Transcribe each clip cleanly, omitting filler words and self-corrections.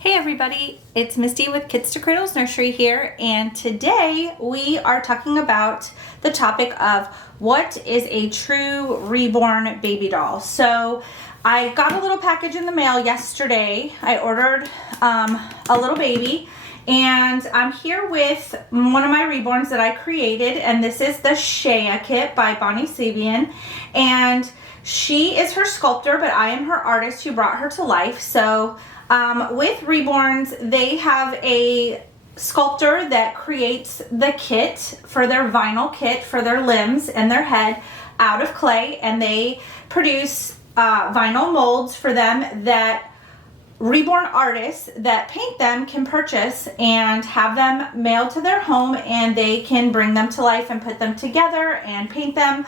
Hey everybody, it's Misty with Kids to Cradles Nursery here, and today we are talking about the topic of what is a true reborn baby doll. So I got a little package in the mail yesterday. I ordered a little baby, and I'm here with one of my reborns that I created, and this is the Shea kit by Bonnie Sabian, and she is her sculptor, but I am her artist who brought her to life. So with Reborns, they have a sculptor that creates the kit for their vinyl kit for their limbs and their head out of clay, and they produce vinyl molds for them that Reborn artists that paint them can purchase and have them mailed to their home, and they can bring them to life and put them together and paint them.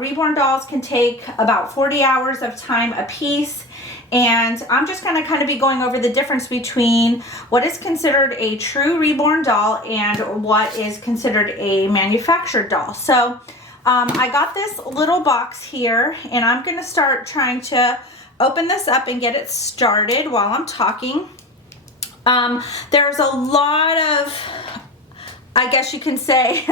Reborn dolls can take about 40 hours of time a piece. And I'm just going to kind of be going over the difference between what is considered a true reborn doll and what is considered a manufactured doll. So I got this little box here, and I'm going to start trying to open this up and get it started while I'm talking. There's a lot of, I guess you can say,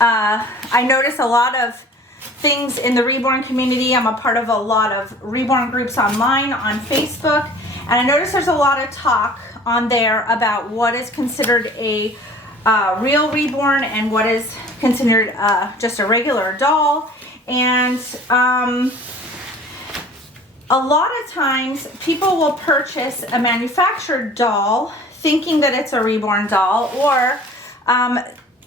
I notice a lot of things in the Reborn community. I'm a part of a lot of Reborn groups online on Facebook, and I notice there's a lot of talk on there about what is considered a real Reborn and what is considered just a regular doll. And a lot of times people will purchase a manufactured doll thinking that it's a Reborn doll, or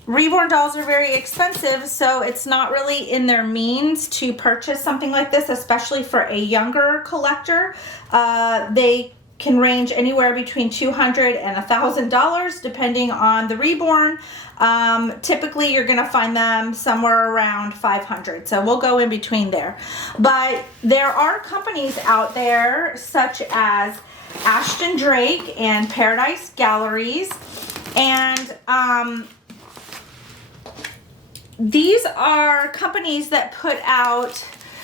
Reborn dolls are very expensive, so it's not really in their means to purchase something like this, especially for a younger collector. They can range anywhere between $200 and $1,000 depending on the Reborn. Typically you're going to find them somewhere around $500, so we'll go in between there. But there are companies out there such as Ashton Drake and Paradise Galleries, and these are companies that put out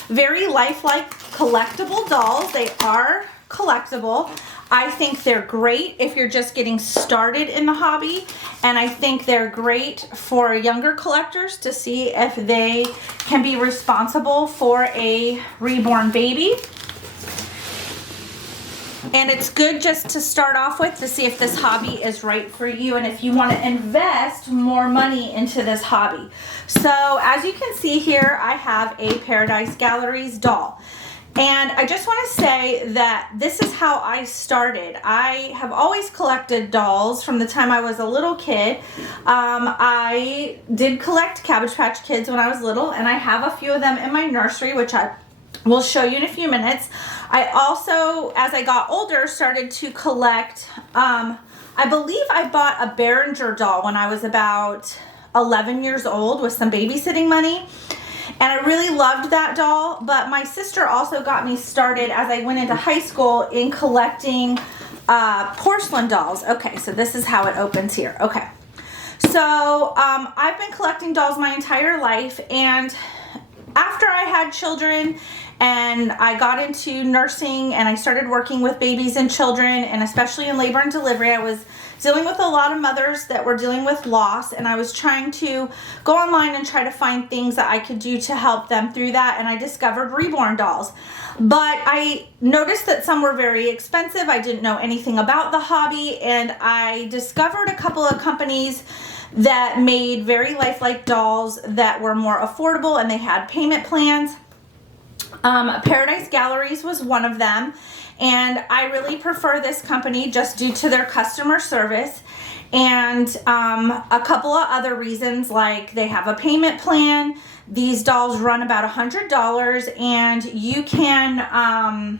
very lifelike collectible dolls. They are collectible. I think they're great if you're just getting started in the hobby, and I think they're great for younger collectors to see if they can be responsible for a reborn baby. And it's good just to start off with to see if this hobby is right for you and if you want to invest more money into this hobby. So as you can see here, I have a Paradise Galleries doll. And I just want to say that this is how I started. I have always collected dolls from the time I was a little kid. I did collect Cabbage Patch Kids when I was little, and I have a few of them in my nursery, which I will show you in a few minutes. I also, as I got older, started to collect, I believe I bought a Behringer doll when I was about 11 years old with some babysitting money. And I really loved that doll, but my sister also got me started as I went into high school in collecting porcelain dolls. Okay, so this is how it opens here. Okay, so I've been collecting dolls my entire life, and after I had children and I got into nursing and I started working with babies and children, and especially in labor and delivery, I was dealing with a lot of mothers that were dealing with loss, and I was trying to go online and try to find things that I could do to help them through that, and I discovered Reborn dolls. But I noticed that some were very expensive. I didn't know anything about the hobby, and I discovered a couple of companies that made very lifelike dolls that were more affordable, and they had payment plans. Paradise Galleries was one of them, and I really prefer this company just due to their customer service and a couple of other reasons, like they have a payment plan. These dolls run about $100, and you can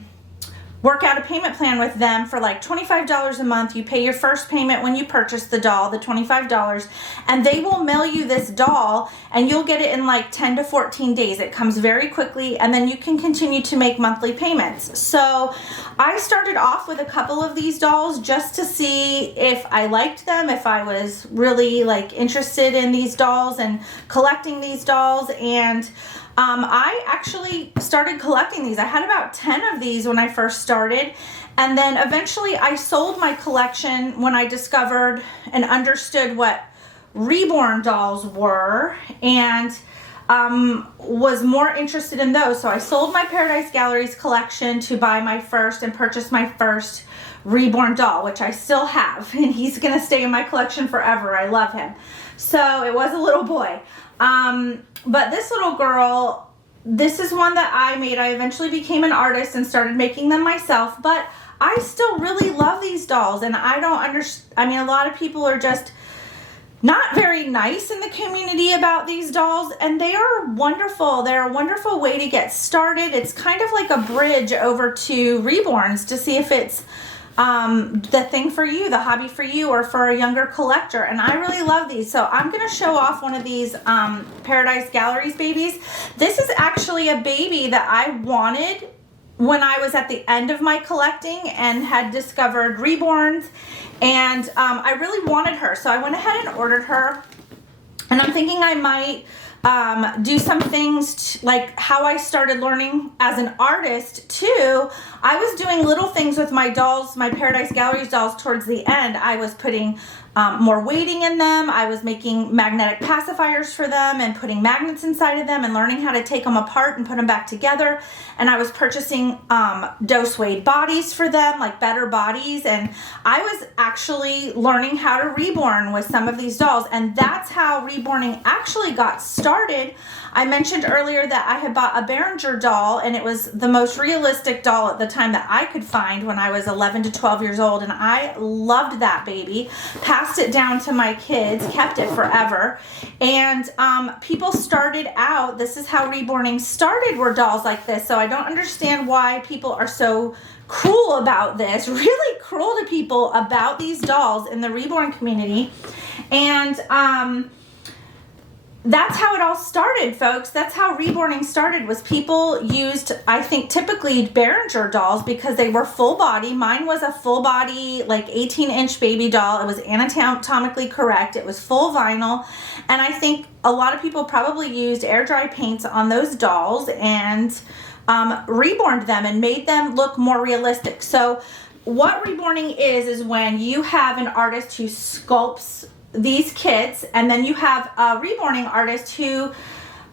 work out a payment plan with them for like $25 a month. You pay your first payment when you purchase the doll, the $25, and they will mail you this doll, and you'll get it in like 10 to 14 days. It comes very quickly, and then you can continue to make monthly payments. So I started off with a couple of these dolls just to see if I liked them, if I was really like interested in these dolls and collecting these dolls, and I actually started collecting these. I had about 10 of these when I first started, and then eventually I sold my collection when I discovered and understood what Reborn dolls were, and was more interested in those. So I sold my Paradise Galleries collection to buy my first and purchase my first Reborn doll, which I still have, and he's gonna stay in my collection forever. I love him. So it was a little boy. But this little girl, this is one that I made. I eventually became an artist and started making them myself, but I still really love these dolls, and I don't understand. I mean, a lot of people are just not very nice in the community about these dolls, and they are wonderful. They're a wonderful way to get started. It's kind of like a bridge over to Reborns to see if it's the thing for you, the hobby for you, or for a younger collector. And I really love these. So I'm going to show off one of these Paradise Galleries babies. This is actually a baby that I wanted when I was at the end of my collecting and had discovered Reborns, and I really wanted her, so I went ahead and ordered her. And I'm thinking I might do some things like how I started learning as an artist too. I was doing little things with my dolls, my Paradise Galleries dolls towards the end. I was putting more weighting in them. I was making magnetic pacifiers for them and putting magnets inside of them and learning how to take them apart and put them back together. And I was purchasing dose weighed bodies for them, like better bodies. And I was actually learning how to reborn with some of these dolls. And that's how reborning actually got started. I mentioned earlier that I had bought a Behringer doll, and it was the most realistic doll at the time that I could find when I was 11 to 12 years old, and I loved that baby. Passed it down to my kids, kept it forever, and people started out, this is how reborning started, were dolls like this. So I don't understand why people are so cruel about this, really cruel to people about these dolls in the reborn community. And that's how it all started, folks. That's how reborning started, was people used, I think, typically Behringer dolls because they were full body. Mine was a full body, like 18-inch baby doll. It was anatomically correct. It was full vinyl. And I think a lot of people probably used air dry paints on those dolls and reborned them and made them look more realistic. So what reborning is when you have an artist who sculpts these kits, and then you have a reborning artist who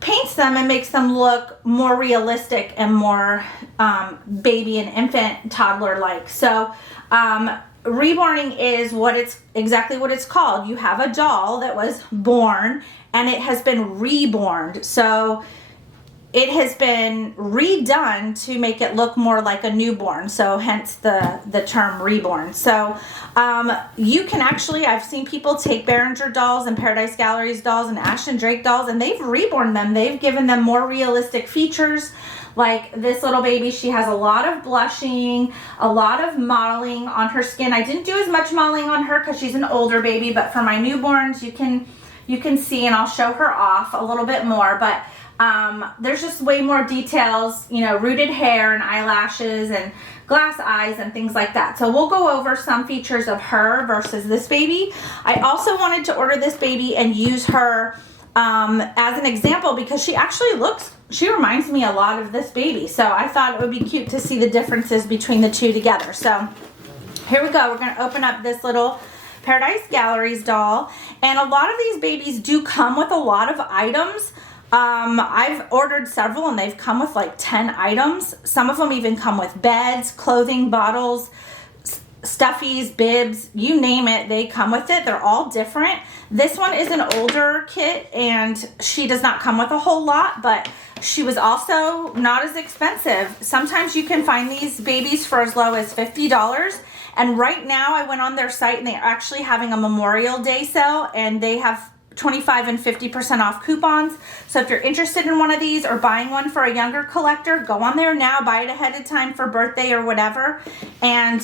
paints them and makes them look more realistic and more baby and infant toddler like. So reborning is exactly what it's called. You have a doll that was born and it has been reborn. So it has been redone to make it look more like a newborn, so hence the term reborn. So you can actually, I've seen people take Behringer dolls and Paradise Galleries dolls and Ashton Drake dolls, and they've reborn them. They've given them more realistic features. Like this little baby, she has a lot of blushing, a lot of modeling on her skin. I didn't do as much modeling on her because she's an older baby, but for my newborns, you can see, and I'll show her off a little bit more, but there's just way more details, you know, rooted hair and eyelashes and glass eyes and things like that. So we'll go over some features of her versus this baby. I also wanted to order this baby and use her as an example because she reminds me a lot of this baby. So I thought it would be cute to see the differences between the two together. So here we go. We're going to open up this little Paradise Galleries doll. And a lot of these babies do come with a lot of items. I've ordered several and they've come with like 10 items. Some of them even come with beds, clothing, bottles, stuffies, bibs, you name it, they come with it. They're all different. This one is an older kit and she does not come with a whole lot, but she was also not as expensive. Sometimes you can find these babies for as low as $50. And right now I went on their site and they're actually having a Memorial Day sale, and they have 25 and 50% off coupons. So if you're interested in one of these or buying one for a younger collector, go on there now, buy it ahead of time for birthday or whatever, and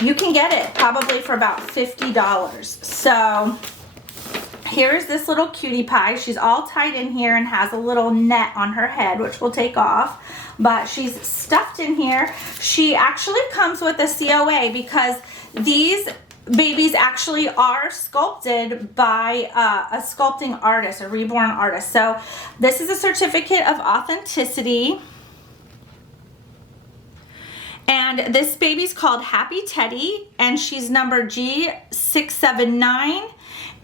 you can get it probably for about $50. So here's this little cutie pie. She's all tied in here and has a little net on her head, which we'll take off, but she's stuffed in here. She actually comes with a COA because these babies actually are sculpted by a sculpting artist, a Reborn artist. So this is a certificate of authenticity. And this baby's called Happy Teddy, and she's number G679.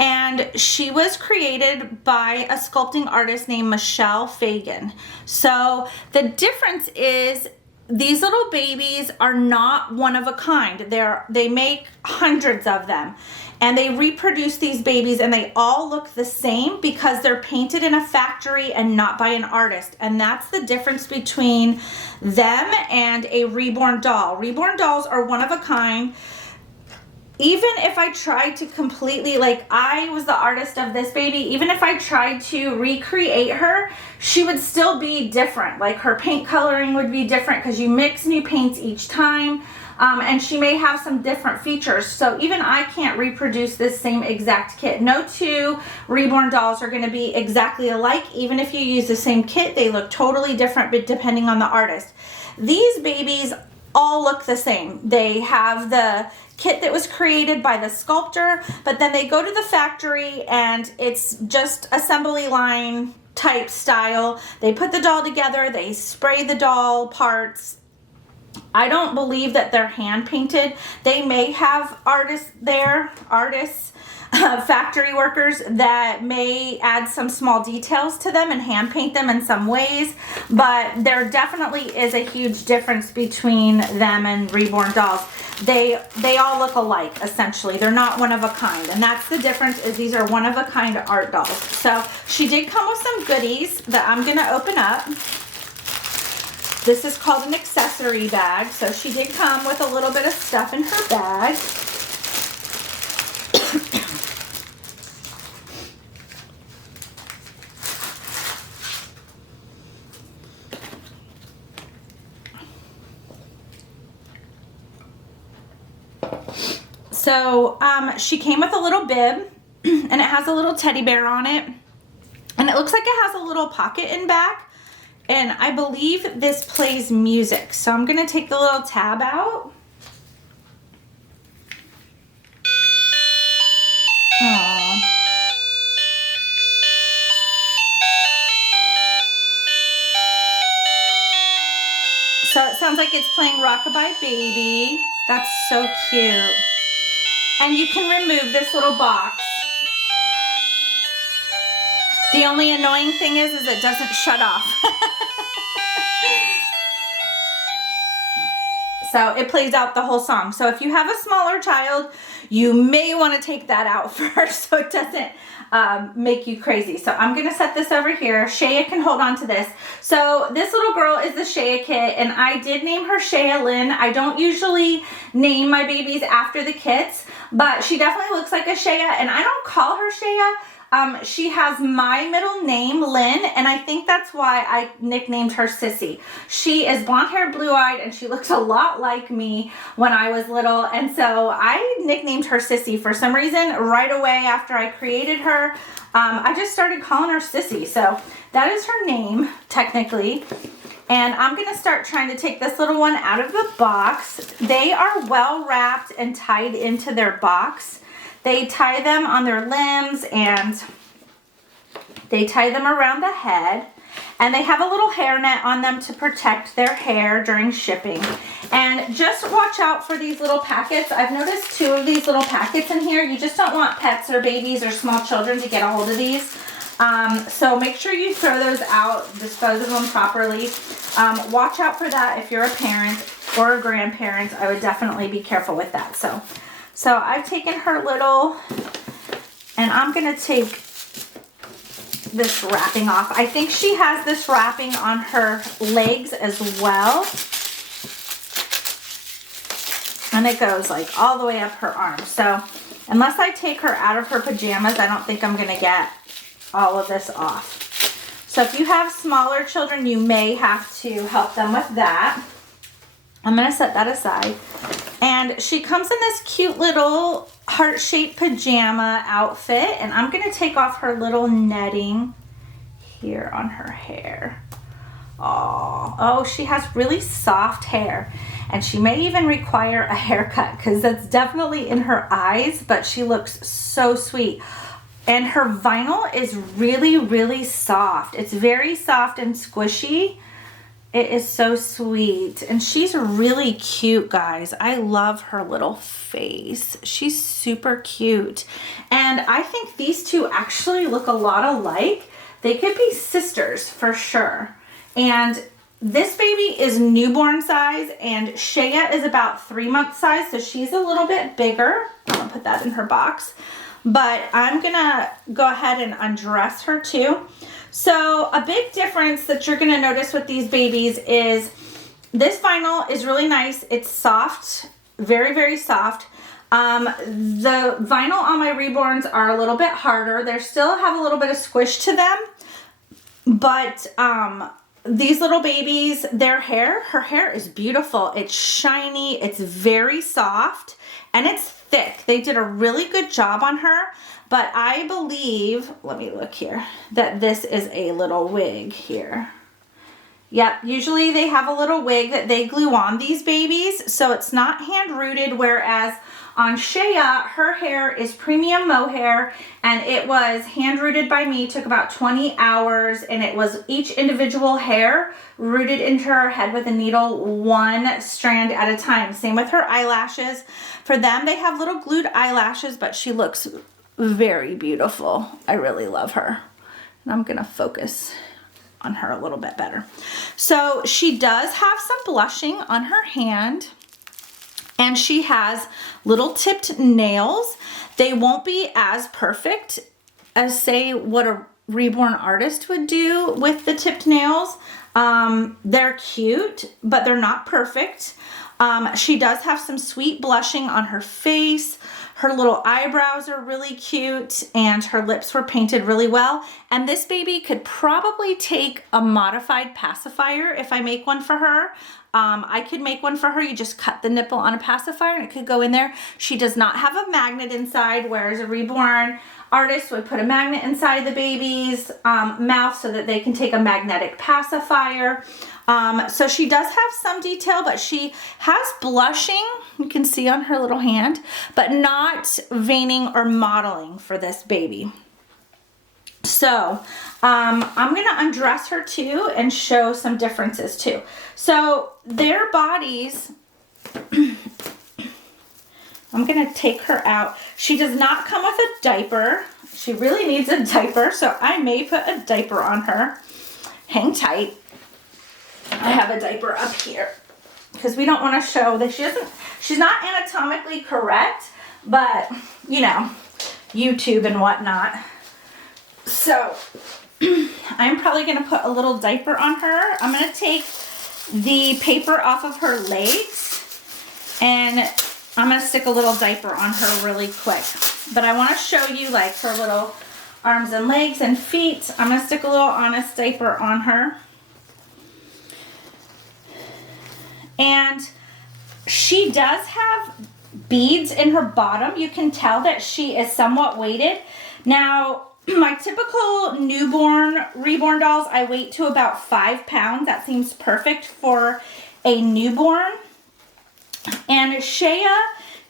And she was created by a sculpting artist named Michelle Fagan. So the difference is these little babies are not one of a kind. They make hundreds of them, and they reproduce these babies, and they all look the same because they're painted in a factory and not by an artist. And that's the difference between them and a Reborn doll. Reborn dolls are one of a kind. Even if I tried to completely, like I was the artist of this baby, even if I tried to recreate her, she would still be different. Like her paint coloring would be different because you mix new paints each time. And she may have some different features. So even I can't reproduce this same exact kit. No two Reborn dolls are gonna be exactly alike. Even if you use the same kit, they look totally different, but depending on the artist. These babies all look the same. They have the kit that was created by the sculptor, but then they go to the factory and it's just assembly line type style. They put the doll together, they spray the doll parts. I don't believe that they're hand painted. They may have artists there, factory workers that may add some small details to them and hand paint them in some ways, but there definitely is a huge difference between them and Reborn dolls. They all look alike, essentially. They're not one of a kind, and that's the difference, is these are one of a kind art dolls. So she did come with some goodies that I'm gonna open up. This is called an accessory bag. So she did come with a little bit of stuff in her bag. So she came with a little bib, and it has a little teddy bear on it, and it looks like it has a little pocket in back, and I believe this plays music. So I'm gonna take the little tab out. Aww. So it sounds like it's playing Rockabye Baby. That's so cute. And you can remove this little box. The only annoying thing is it doesn't shut off. So it plays out the whole song. So if you have a smaller child, you may want to take that out first so it doesn't make you crazy. So I'm gonna set this over here. Shaya can hold on to this. So this little girl is the Shaya kit, and I did name her Shaya Lynn. I don't usually name my babies after the kits, but she definitely looks like a Shaya, and I don't call her Shaya. She has my middle name, Lynn, and I think that's why I nicknamed her Sissy. She is blonde hair, blue-eyed, and she looks a lot like me when I was little, and so I nicknamed her Sissy for some reason. Right away after I created her, I just started calling her Sissy, so that is her name, technically. And I'm gonna start trying to take this little one out of the box. They are well wrapped and tied into their box. They tie them on their limbs, and they tie them around the head, and they have a little hairnet on them to protect their hair during shipping. And just watch out for these little packets. I've noticed 2 of these little packets in here. You just don't want pets or babies or small children to get a hold of these. So make sure you throw those out, dispose of them properly. Watch out for that if you're a parent or a grandparent. I would definitely be careful with that. So I've taken her little, and I'm gonna take this wrapping off. I think she has this wrapping on her legs as well. And it goes like all the way up her arm. So unless I take her out of her pajamas, I don't think I'm gonna get all of this off. So if you have smaller children, you may have to help them with that. I'm gonna set that aside. And she comes in this cute little heart-shaped pajama outfit, and I'm gonna take off her little netting here on her hair. Oh, she has really soft hair. and she may even require a haircut because that's definitely in her eyes, but she looks so sweet. And her vinyl is really, really soft. It's very soft and squishy. It is so sweet. And she's really cute, guys. I love her little face. She's super cute. And I think these two actually look a lot alike. They could be sisters for sure. And this baby is newborn size, and Shea is about 3 month size, so she's a little bit bigger. I'm gonna put that in her box. But I'm gonna go ahead and undress her too. So a big difference that you're gonna notice with these babies is this vinyl is really nice. It's soft, very, very soft. The vinyl on my Reborns are a little bit harder. They still have a little bit of squish to them, but these little babies, her hair is beautiful. It's shiny, it's very soft, and it's thick. They did a really good job on her, but I believe, let me look here, that this is a little wig here. Yep, usually they have a little wig that they glue on these babies, so it's not hand rooted, whereas on Shea, her hair is premium mohair, and it was hand rooted by me. It took about 20 hours, and it was each individual hair rooted into her head with a needle, one strand at a time. Same with her eyelashes. For them, they have little glued eyelashes, but she looks very beautiful. I really love her. And I'm gonna focus on her a little bit better. So she does have some blushing on her hand, and she has little tipped nails. They won't be as perfect as, say, what a Reborn artist would do with the tipped nails. They're cute, but they're not perfect. She does have some sweet blushing on her face. Her little eyebrows are really cute, and her lips were painted really well. And this baby could probably take a modified pacifier if I make one for her. I could make one for her. You just cut the nipple on a pacifier and it could go in there. She does not have a magnet inside, whereas a Reborn artist would put a magnet inside the baby's mouth so that they can take a magnetic pacifier. So she does have some detail, but she has blushing, you can see on her little hand, but not veining or modeling for this baby. So I'm gonna undress her too and show some differences too. So their bodies, I'm gonna take her out. She does not come with a diaper. She really needs a diaper, so I may put a diaper on her. Hang tight. I have a diaper up here because we don't want to show that she's not anatomically correct, but you know, YouTube and whatnot. So I'm probably going to put a little diaper on her. I'm going to take the paper off of her legs, and I'm going to stick a little diaper on her really quick. But I want to show you like her little arms and legs and feet. I'm going to stick a little honest diaper on her. And she does have beads in her bottom. You can tell that she is somewhat weighted. Now, my typical newborn Reborn dolls, I weight to about 5 pounds. That seems perfect for a newborn. And Shea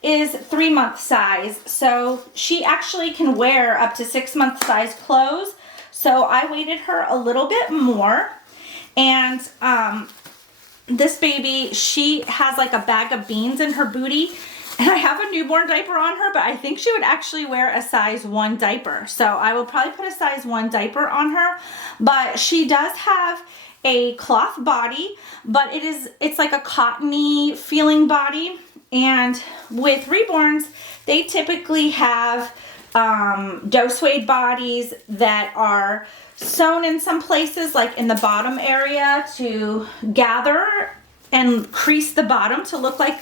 is 3 month size, so she actually can wear up to 6 month size clothes. So I weighted her a little bit more. And this baby, she has like a bag of beans in her booty. And I have a newborn diaper on her, but I think she would actually wear a size 1 diaper. So I will probably put a size 1 diaper on her. But she does have a cloth body, but it's like a cottony feeling body. And with Reborns, they typically have doe suede bodies that are sewn in some places, like in the bottom area, to gather and crease the bottom to look like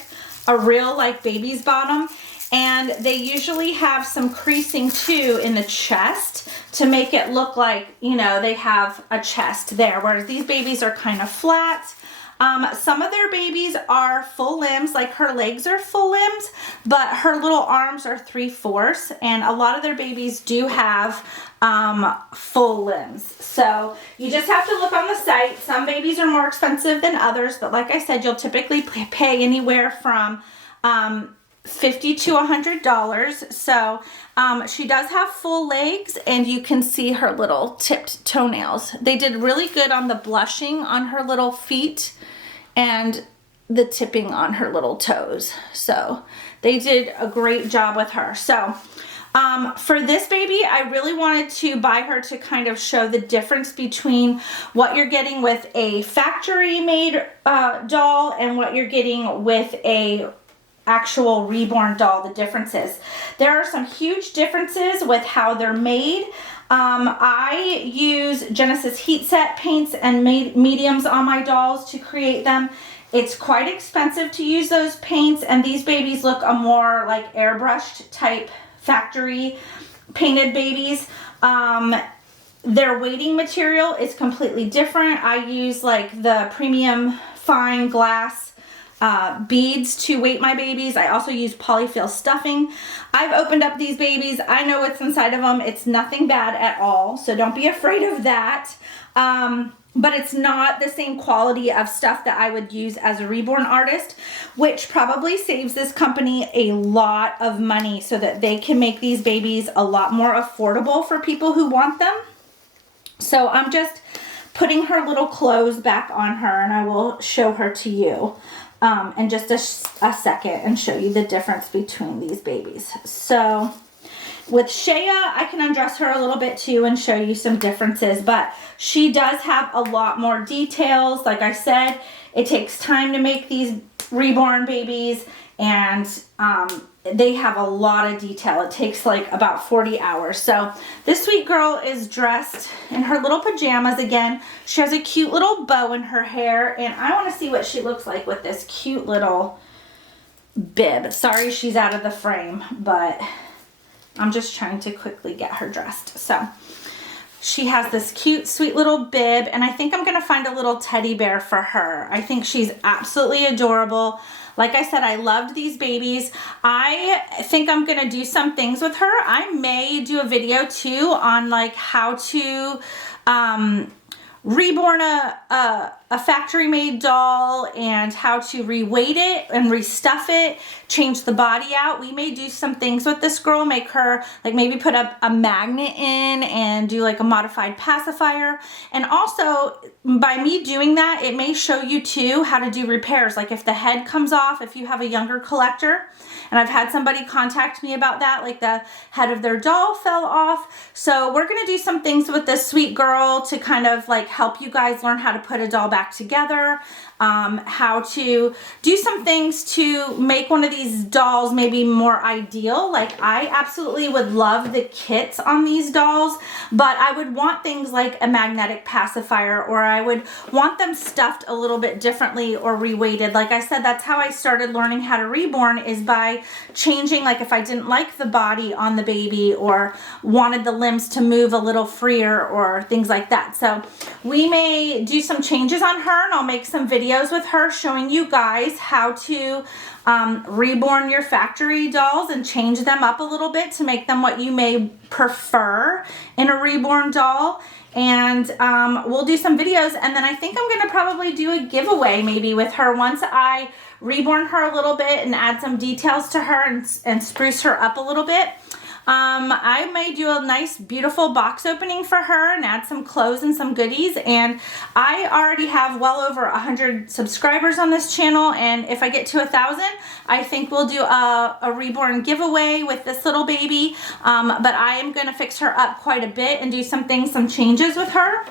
a real like baby's bottom. And they usually have some creasing too in the chest to make it look like, you know, they have a chest there, whereas these babies are kind of flat. Some of their babies are full limbs, like her legs are full limbs, but her little arms are 3/4, and a lot of their babies do have full limbs. So you just have to look on the site. Some babies are more expensive than others, but like I said, you'll typically pay anywhere from $50 to $100. So she does have full legs, and you can see her little tipped toenails. They did really good on the blushing on her little feet and the tipping on her little toes. So they did a great job with her. So for this baby, I really wanted to buy her to kind of show the difference between what you're getting with a factory made doll and what you're getting with a actual Reborn doll, the differences. There are some huge differences with how they're made. I use Genesis heat set paints and mediums on my dolls to create them. It's quite expensive to use those paints, and these babies look a more like airbrushed type factory painted babies. Their weighting material is completely different. I use like the premium fine glass beads to weight my babies. I also use polyfill stuffing. I've opened up these babies. I know what's inside of them. It's nothing bad at all, so don't be afraid of that. But it's not the same quality of stuff that I would use as a Reborn artist, which probably saves this company a lot of money so that they can make these babies a lot more affordable for people who want them. So I'm just putting her little clothes back on her, and I will show her to you in just a second and show you the difference between these babies. So with Shea, I can undress her a little bit too and show you some differences, but she does have a lot more details. Like I said, it takes time to make these Reborn babies, and they have a lot of detail. It takes like about 40 hours. So this sweet girl is dressed in her little pajamas again. She has a cute little bow in her hair, and I want to see what she looks like with this cute little bib. Sorry she's out of the frame, but I'm just trying to quickly get her dressed. So she has this cute, sweet little bib, and I think I'm going to find a little teddy bear for her. I think she's absolutely adorable. Like I said, I loved these babies. I think I'm going to do some things with her. I may do a video too on like how to reborn a factory made doll and how to reweight it and restuff it, change the body out. We may do some things with this girl, make her like maybe put up a magnet in and do like a modified pacifier. And also by me doing that, it may show you too how to do repairs. Like if the head comes off, if you have a younger collector, and I've had somebody contact me about that, like the head of their doll fell off. So we're gonna do some things with this sweet girl to kind of like help you guys learn how to put a doll back together, how to do some things to make one of these dolls maybe more ideal. Like I absolutely would love the kits on these dolls, but I would want things like a magnetic pacifier, or I would want them stuffed a little bit differently or reweighted. Like I said, that's how I started learning how to reborn, is by changing, like if I didn't like the body on the baby or wanted the limbs to move a little freer or things like that. So we may do some changes on her, and I'll make some videos with her showing you guys how to reborn your factory dolls and change them up a little bit to make them what you may prefer in a reborn doll. And we'll do some videos, and then I think I'm gonna probably do a giveaway maybe with her once I reborn her a little bit and add some details to her and spruce her up a little bit. I may do a nice beautiful box opening for her and add some clothes and some goodies. And I already have well over 100 subscribers on this channel, and if I get to 1,000, I think we'll do a reborn giveaway with this little baby. But I am going to fix her up quite a bit and do some things, some changes with her.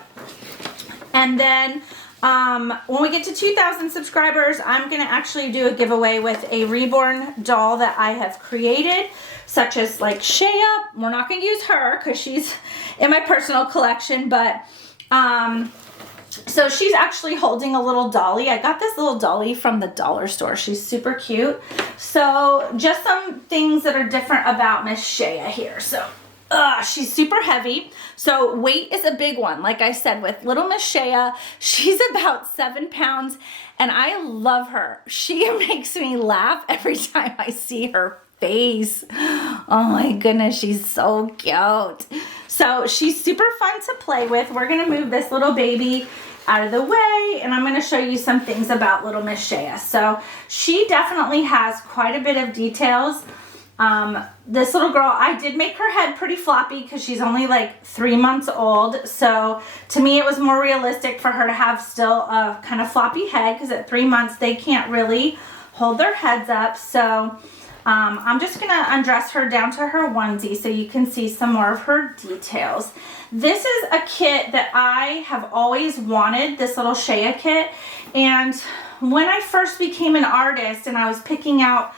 And then when we get to 2,000 subscribers, I'm going to actually do a giveaway with a reborn doll that I have created, such as like Shea. We're not going to use her because she's in my personal collection, but so she's actually holding a little dolly. I got this little dolly from the dollar store. She's super cute. So just some things that are different about Miss Shea here. So She's super heavy. So weight is a big one. Like I said, with little Miss Shea, she's about 7 pounds and I love her. She makes me laugh every time I see her face. Oh my goodness, she's so cute. So she's super fun to play with. We're gonna move this little baby out of the way and I'm going to show you some things about little Miss Shea. So she definitely has quite a bit of details. This little girl, I did make her head pretty floppy because she's only like 3 months old. So to me, it was more realistic for her to have still a kind of floppy head because at 3 months, they can't really hold their heads up. So I'm just going to undress her down to her onesie so you can see some more of her details. This is a kit that I have always wanted, this little Shea kit. And when I first became an artist and I was picking out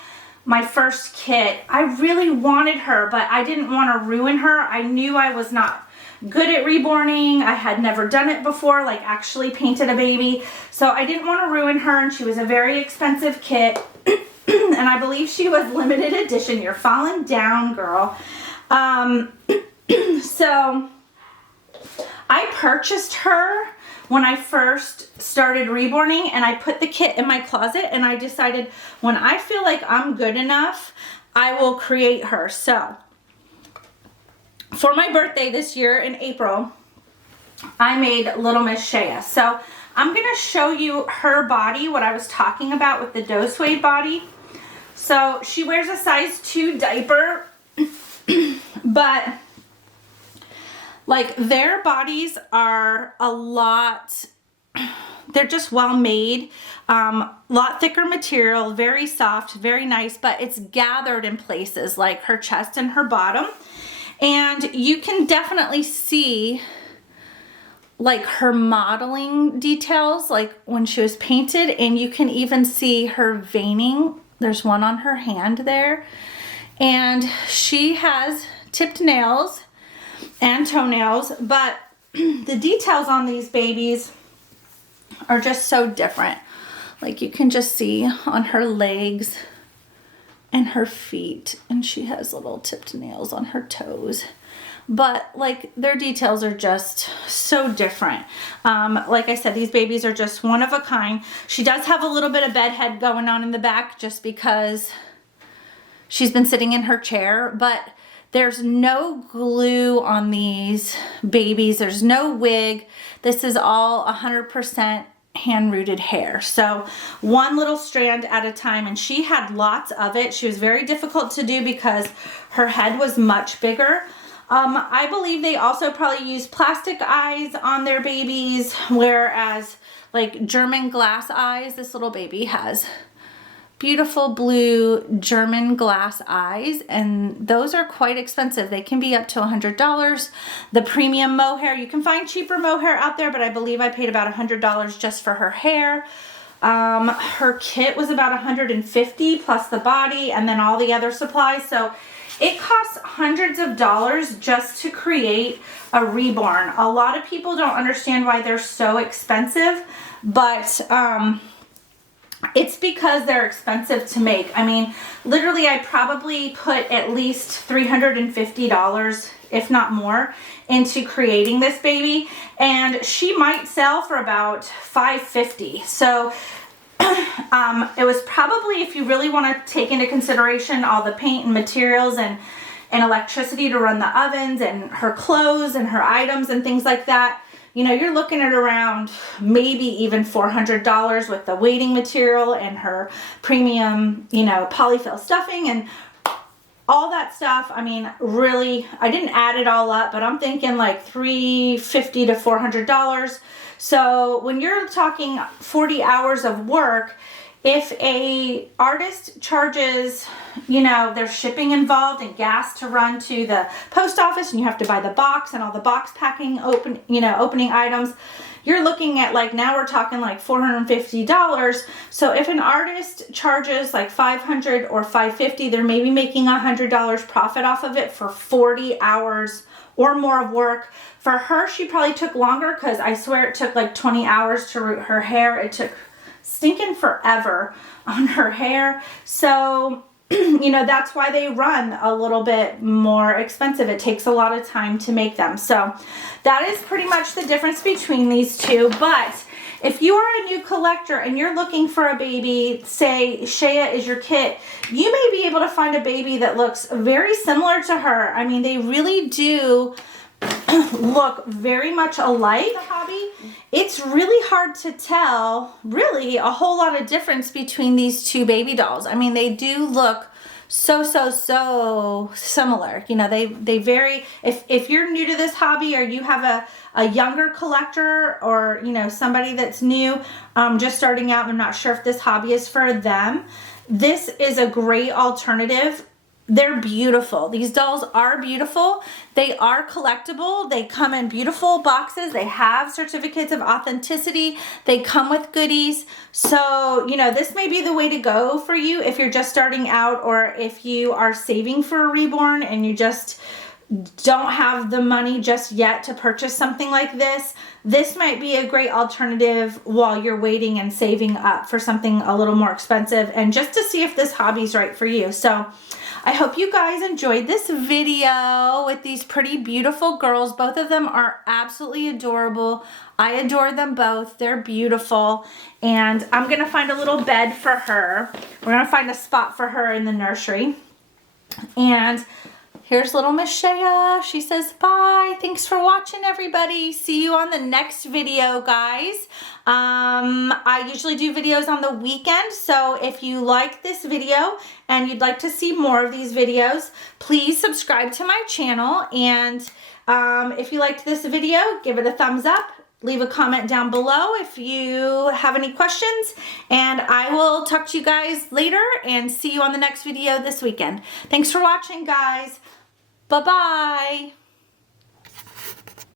my first kit, I really wanted her, but I didn't want to ruin her. I knew I was not good at reborning. I had never done it before, like actually painted a baby. So I didn't want to ruin her, and she was a very expensive kit. And I believe she was limited edition. You're falling down, girl. So I purchased her when I first started reborning, and I put the kit in my closet, and I decided when I feel like I'm good enough, I will create her. So for my birthday this year in April, I made little Miss Shea. So I'm going to show you her body, what I was talking about with the doe suede body. So she wears a size 2 diaper, but like their bodies are a lot, they're just well made, lot thicker material, very soft, very nice, but it's gathered in places like her chest and her bottom. And you can definitely see like her modeling details, like when she was painted, and you can even see her veining. There's one on her hand there. And she has tipped nails and toenails, but the details on these babies are just so different. Like you can just see on her legs and her feet, and she has little tipped nails on her toes. But like their details are just so different. Like I said, these babies are just one of a kind. She does have a little bit of bedhead going on in the back just because she's been sitting in her chair, but there's no glue on these babies. There's no wig. This is all 100% hand-rooted hair. So one little strand at a time, and she had lots of it. She was very difficult to do because her head was much bigger. I believe they also probably use plastic eyes on their babies, whereas like German glass eyes, this little baby has beautiful blue German glass eyes, and those are quite expensive. They can be up to $100. The premium mohair, you can find cheaper mohair out there, but I believe I paid about $100 just for her hair. Her kit was about $150 plus the body and then all the other supplies. So it costs hundreds of dollars just to create a reborn. A lot of people don't understand why they're so expensive, but it's because they're expensive to make. I mean, literally I probably put at least $350, if not more, into creating this baby, and she might sell for about $550. So it was probably, if you really want to take into consideration all the paint and materials and electricity to run the ovens and her clothes and her items and things like that, you know, you're looking at around maybe even $400 with the weighting material and her premium, you know, polyfill stuffing and all that stuff. I mean, really, I didn't add it all up, but I'm thinking like $350 to $400. So when you're talking 40 hours of work, if a artist charges, you know, there's shipping involved and gas to run to the post office, and you have to buy the box and all the box packing, opening items, you're looking at like, now we're talking like $450. So if an artist charges like $500 or $550, they're maybe making $100 profit off of it for 40 hours or more of work. For her, she probably took longer because I swear it took like 20 hours to root her hair. It took stinking forever on her hair. So you know, that's why they run a little bit more expensive. It takes a lot of time to make them. So that is pretty much the difference between these two. But if you are a new collector and you're looking for a baby, say Shea is your kit, you may be able to find a baby that looks very similar to her. I mean, they really do look very much alike. The hobby, it's really hard to tell really a whole lot of difference between these two baby dolls. I mean, they do look so similar. You know, they vary. If you're new to this hobby, or you have a younger collector, or you know, somebody that's new, just starting out and not sure if this hobby is for them, this is a great alternative. They're beautiful. These dolls are beautiful. They are collectible. They come in beautiful boxes. They have certificates of authenticity. They come with goodies. So, you know, this may be the way to go for you if you're just starting out, or if you are saving for a reborn and you just don't have the money just yet to purchase something like this. This might be a great alternative while you're waiting and saving up for something a little more expensive, and just to see if this hobby's right for you. So I hope you guys enjoyed this video with these pretty beautiful girls. Both of them are absolutely adorable. I adore them both. They're beautiful. And I'm going to find a little bed for her. We're going to find a spot for her in the nursery. And here's little Miss Shea. She says bye. Thanks for watching, everybody. See you on the next video, guys. I usually do videos on the weekend, so if you like this video and you'd like to see more of these videos, please subscribe to my channel. And if you liked this video, give it a thumbs up. Leave a comment down below if you have any questions, and I will talk to you guys later and see you on the next video this weekend. Thanks for watching, guys. Bye-bye.